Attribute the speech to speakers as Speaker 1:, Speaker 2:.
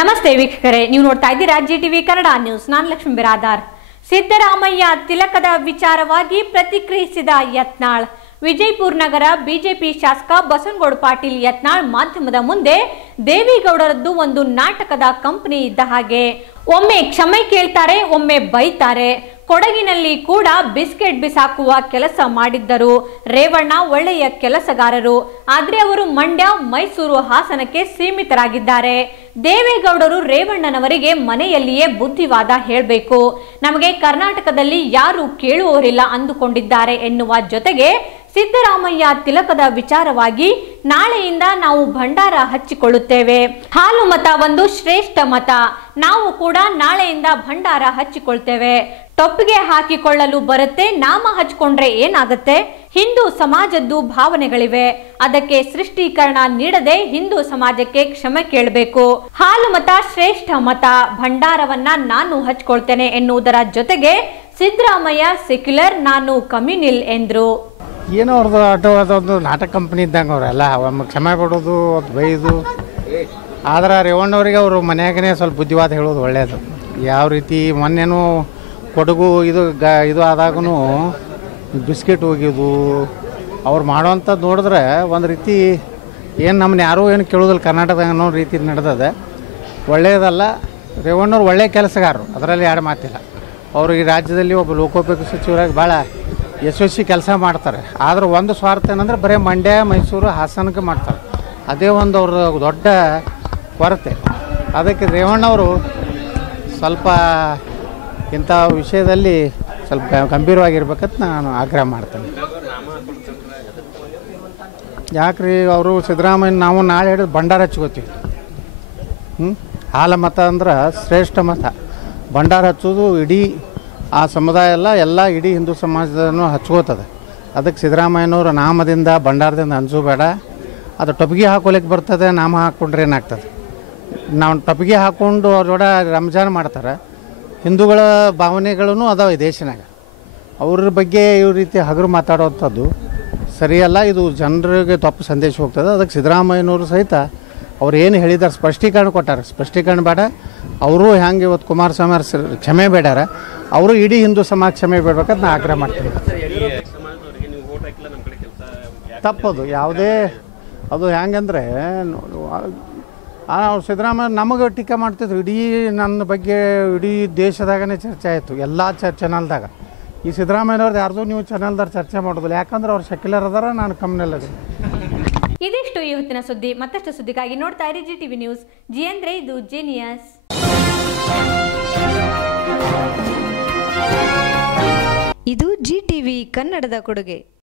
Speaker 1: ನಮಸ್ತೆ ವೀಕ್ಷಕರೇ, ನೀವು ನೋಡ್ತಾ ಇದ್ದೀರಾ ಜಿ ಟಿವಿ ಕನ್ನಡ ನ್ಯೂಸ್. ನಾನು ಲಕ್ಷ್ಮೀ ಬಿರಾದಾರ್. ಸಿದ್ದರಾಮಯ್ಯ ತಿಲಕದ ವಿಚಾರವಾಗಿ ಪ್ರತಿಕ್ರಿಯಿಸಿದ ಯತ್ನಾಳ್. ವಿಜಯಪುರ ನಗರ ಬಿಜೆಪಿ ಶಾಸಕ ಬಸನಗೌಡ ಪಾಟೀಲ್ ಯತ್ನಾಳ್ ಮಾಧ್ಯಮದ ಮುಂದೆ ದೇವೇಗೌಡರದ್ದು ಒಂದು ನಾಟಕದ ಕಂಪನಿ ಇದ್ದ ಹಾಗೆ. ಒಮ್ಮೆ ಕ್ಷಮೆ ಕೇಳ್ತಾರೆ, ಒಮ್ಮೆ ಬೈತಾರೆ. ಕೊಡಗಿನಲ್ಲಿ ಕೂಡ ಬಿಸ್ಕೆಟ್ ಬಿಸಾಕುವ ಕೆಲಸ ಮಾಡಿದ್ದರು. ರೇವಣ್ಣ ಒಳ್ಳೆಯ ಕೆಲಸಗಾರರು. ಆದ್ರೆ ಅವರು ಮಂಡ್ಯ, ಮೈಸೂರು ಹಾಸನಕ್ಕೆ ಸೀಮಿತರಾಗಿದ್ದಾರೆ. ದೇವೇಗೌಡರು ರೇವಣ್ಣನವರಿಗೆ ಮನೆಯಲ್ಲಿಯೇ ಬುದ್ಧಿವಾದ ಹೇಳಬೇಕು. ನಮಗೆ ಕರ್ನಾಟಕದಲ್ಲಿ ಯಾರು ಕೇಳುವವರಿಲ್ಲ ಅಂದುಕೊಂಡಿದ್ದಾರೆ ಎನ್ನುವ ಜೊತೆಗೆ ಸಿದ್ದರಾಮಯ್ಯ ತಿಲಕದ ವಿಚಾರವಾಗಿ ನಾಳೆಯಿಂದ ನಾವು ಭಂಡಾರ ಹಚ್ಚಿಕೊಳ್ಳುತ್ತೇವೆ. ಹಾಲು ಮತ ಒಂದು ಶ್ರೇಷ್ಠ ಮತ. ನಾವು ಕೂಡ ನಾಳೆಯಿಂದ ಭಂಡಾರ ಹಚ್ಚಿಕೊಳ್ತೇವೆ. ಟೊಪ್ಪಿಗೆ ಹಾಕಿಕೊಳ್ಳಲು ಬರುತ್ತೆ, ನಾಮ ಹಚ್ಕೊಂಡ್ರೆ ಏನಾಗುತ್ತೆ? ಹಿಂದೂ ಸಮಾಜದ್ದು ಭಾವನೆಗಳಿವೆ. ಅದಕ್ಕೆ ಸೃಷ್ಟೀಕರಣ ನೀಡದೆ ಹಿಂದೂ ಸಮಾಜಕ್ಕೆ ಕ್ಷಮೆ ಕೇಳಬೇಕು. ಹಾಲು ಮತ ಶ್ರೇಷ್ಠ ಮತ, ಭಂಡಾರವನ್ನ ನಾನು ಹಚ್ಕೊಳ್ತೇನೆ ಎನ್ನುವುದರ ಜೊತೆಗೆ ಸಿದ್ದರಾಮಯ್ಯ ಸೆಕ್ಯುಲರ್ ನಾನು ಕಮ್ಯುನಿಲ್ ಎಂದ್ರು.
Speaker 2: ಏನೋ ಅವ್ರದ್ದು ಆಟೋ ಅದೊಂದು ನಾಟಕ ಕಂಪ್ನಿ ಇದ್ದಂಗೆ ಅವರೆಲ್ಲ ಒಮ್ಮೆ ಕ್ಷಮೆ ಕೊಡೋದು ಬೈದು ಆದ್ರೆ ರೇವಣ್ಣವ್ರಿಗೆ ಅವರು ಮನೆಯಾಗನೇ ಸ್ವಲ್ಪ ಬುದ್ಧಿವಾದ ಹೇಳೋದು ಒಳ್ಳೆಯದು ಯಾವ ರೀತಿ ಮೊನ್ನೆನೂ ಕೊಡಗು ಇದು ಗ, ಇದು ಆದಾಗೂ ಬಿಸ್ಕೆಟ್ ಹೋಗಿದ್ದು. ಅವ್ರು ಮಾಡೋವಂಥದ್ದು ನೋಡಿದ್ರೆ ಒಂದು ರೀತಿ ಏನು ನಮ್ಮನ್ನ ಯಾರೂ ಏನು ಕೇಳೋದಿಲ್ಲ, ಕರ್ನಾಟಕದಾಗ ಅನ್ನೋ ರೀತಿ ನಡೆದದೆ. ಒಳ್ಳೆಯದಲ್ಲ ರೇವಣ್ಣವ್ರು ಒಳ್ಳೆಯ ಕೆಲಸಗಾರರು, ಅದರಲ್ಲಿ ಎರಡು ಮಾತಿಲ್ಲ. ಅವರು ಈ ರಾಜ್ಯದಲ್ಲಿ ಒಬ್ಬ ಲೋಕೋಪಯೋಗಿ ಸಚಿವರಾಗಿ ಭಾಳ ಯಶಸ್ವಿ ಕೆಲಸ ಮಾಡ್ತಾರೆ. ಆದ್ರೆ ಒಂದು ಸ್ವಾರ್ಥ ಏನಂದ್ರೆ ಬರೀ ಮಂಡ್ಯ, ಮೈಸೂರು, ಹಾಸನಕ್ಕೆ ಮಾಡ್ತಾರೆ. ಅದೇ ಒಂದು ಅವ್ರ ದೊಡ್ಡ ಕೊರತೆ. ಅದಕ್ಕೆ ರೇವಣ್ಣವರು ಸ್ವಲ್ಪ ಇಂಥ ವಿಷಯದಲ್ಲಿ ಸ್ವಲ್ಪ ಗಂಭೀರವಾಗಿರ್ಬೇಕಂತ ನಾನು ಆಗ್ರಹ ಮಾಡ್ತೇನೆ. ಯಾಕ್ರಿ ಅವರು ಸಿದ್ದರಾಮಯ್ಯ, ನಾವು ನಾಳೆ ಹಿಡಿದು ಭಂಡಾರ ಹಚ್ಕೋತೀವಿ. ಹ್ಞೂ ಹಾಲ ಮತ ಅಂದ್ರೆ ಶ್ರೇಷ್ಠ ಮತ. ಭಂಡಾರ ಹಚ್ಚೋದು ಇಡೀ ಆ ಸಮುದಾಯ ಎಲ್ಲ ಎಲ್ಲ ಇಡೀ ಹಿಂದೂ ಸಮಾಜದನ್ನು ಹಚ್ಕೋತದೆ. ಅದಕ್ಕೆ ಸಿದ್ದರಾಮಯ್ಯನವರು ನಾಮದಿಂದ, ಭಂಡಾರದಿಂದ ಅನ್ಸೋಬೇಡ ಅದು ಟೊಪ್ಪಿಗೆ ಹಾಕೋಲಿಕ್ಕೆ ಬರ್ತದೆ, ನಾಮ ಹಾಕ್ಕೊಂಡ್ರೆ ಏನಾಗ್ತದೆ? ನಾವು ಟೊಪ್ಪಿಗೆ ಹಾಕ್ಕೊಂಡು ಅವ್ರ ಜೋಡ ರಂಜಾನ್ ಮಾಡ್ತಾರೆ. ಹಿಂದೂಗಳ ಭಾವನೆಗಳೂ ಅದಾವೆ ದೇಶನಾಗ ಅವ್ರ ಬಗ್ಗೆ ಈ ರೀತಿ ಹಗರು ಮಾತಾಡುವಂಥದ್ದು ಸರಿಯಲ್ಲ. ಇದು ಜನರಿಗೆ ತಪ್ಪು ಸಂದೇಶ ಹೋಗ್ತದೆ. ಅದಕ್ಕೆ ಸಿದ್ದರಾಮಯ್ಯನವರು ಸಹಿತ ಅವ್ರು ಏನು ಹೇಳಿದ್ದಾರೆ ಸ್ಪಷ್ಟೀಕರಣ ಕೊಟ್ಟಾರೆ. ಸ್ಪಷ್ಟೀಕರಣ ಬೇಡ. ಅವರು ಹೆಂಗೆ ಇವತ್ತು ಕುಮಾರಸ್ವಾಮಿ ಅವ್ರ ಕ್ಷಮೆ ಬೇಡಾರ ಅವರು ಇಡೀ ಹಿಂದೂ ಸಮಾಜ ಕ್ಷಮೆ ಬೇಡಬೇಕಂತ ನಾ ಆಗ್ರಹ ಮಾಡ್ತೀನಿ. ತಪ್ಪದು. ಯಾವುದೇ ಅದು ಹೆಂಗಂದ್ರೆ ಅವ್ರು ಸಿದ್ದರಾಮಯ್ಯ ನಮಗೆ ಟೀಕೆ ಮಾಡ್ತಿದ್ರು. ಇಡೀ ನನ್ನ ಬಗ್ಗೆ ಇಡೀ ದೇಶದಾಗನೇ ಚರ್ಚೆ ಆಯಿತು ಎಲ್ಲ ಚ ಚಾನಲ್ದಾಗ ಈ ಸಿದ್ದರಾಮಯ್ಯನವ್ರದ್ದು ಯಾರ್ದು ನೀವು ಚಾನಲ್ದಾಗ ಚರ್ಚೆ ಮಾಡೋದಿಲ್ಲ. ಯಾಕಂದ್ರೆ ಅವ್ರು ಸೆಕ್ಯುಲರ್ ಅದಾರ ನಾನು ಕಮ್ಯುನಲ್ ಅದೀನಿ.
Speaker 1: ಇದಿಷ್ಟು ಈ ಹೊತ್ತಿನ ಸುದ್ದಿ. ಮತ್ತಷ್ಟು ಸುದ್ದಿಗಾಗಿ ನೋಡ್ತಾ ಇರಿ ಜಿ ಟಿವಿ ನ್ಯೂಸ್. ಜಿ ಅಂದ್ರೆ ಇದು ಜೀನಿಯಸ್.
Speaker 3: ಇದು ಜಿ ಟಿವಿ ಕನ್ನಡದ ಕೊಡುಗೆ.